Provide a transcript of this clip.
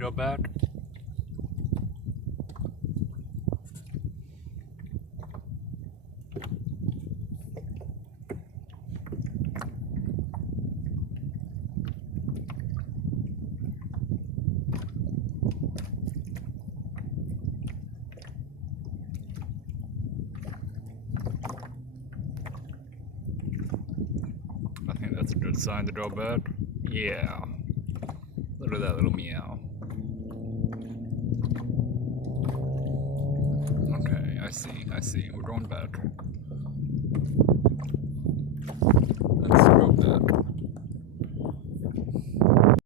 go back? I think that's a good sign to go back. Yeah. Look at that little meow. Okay, I see. We're going back.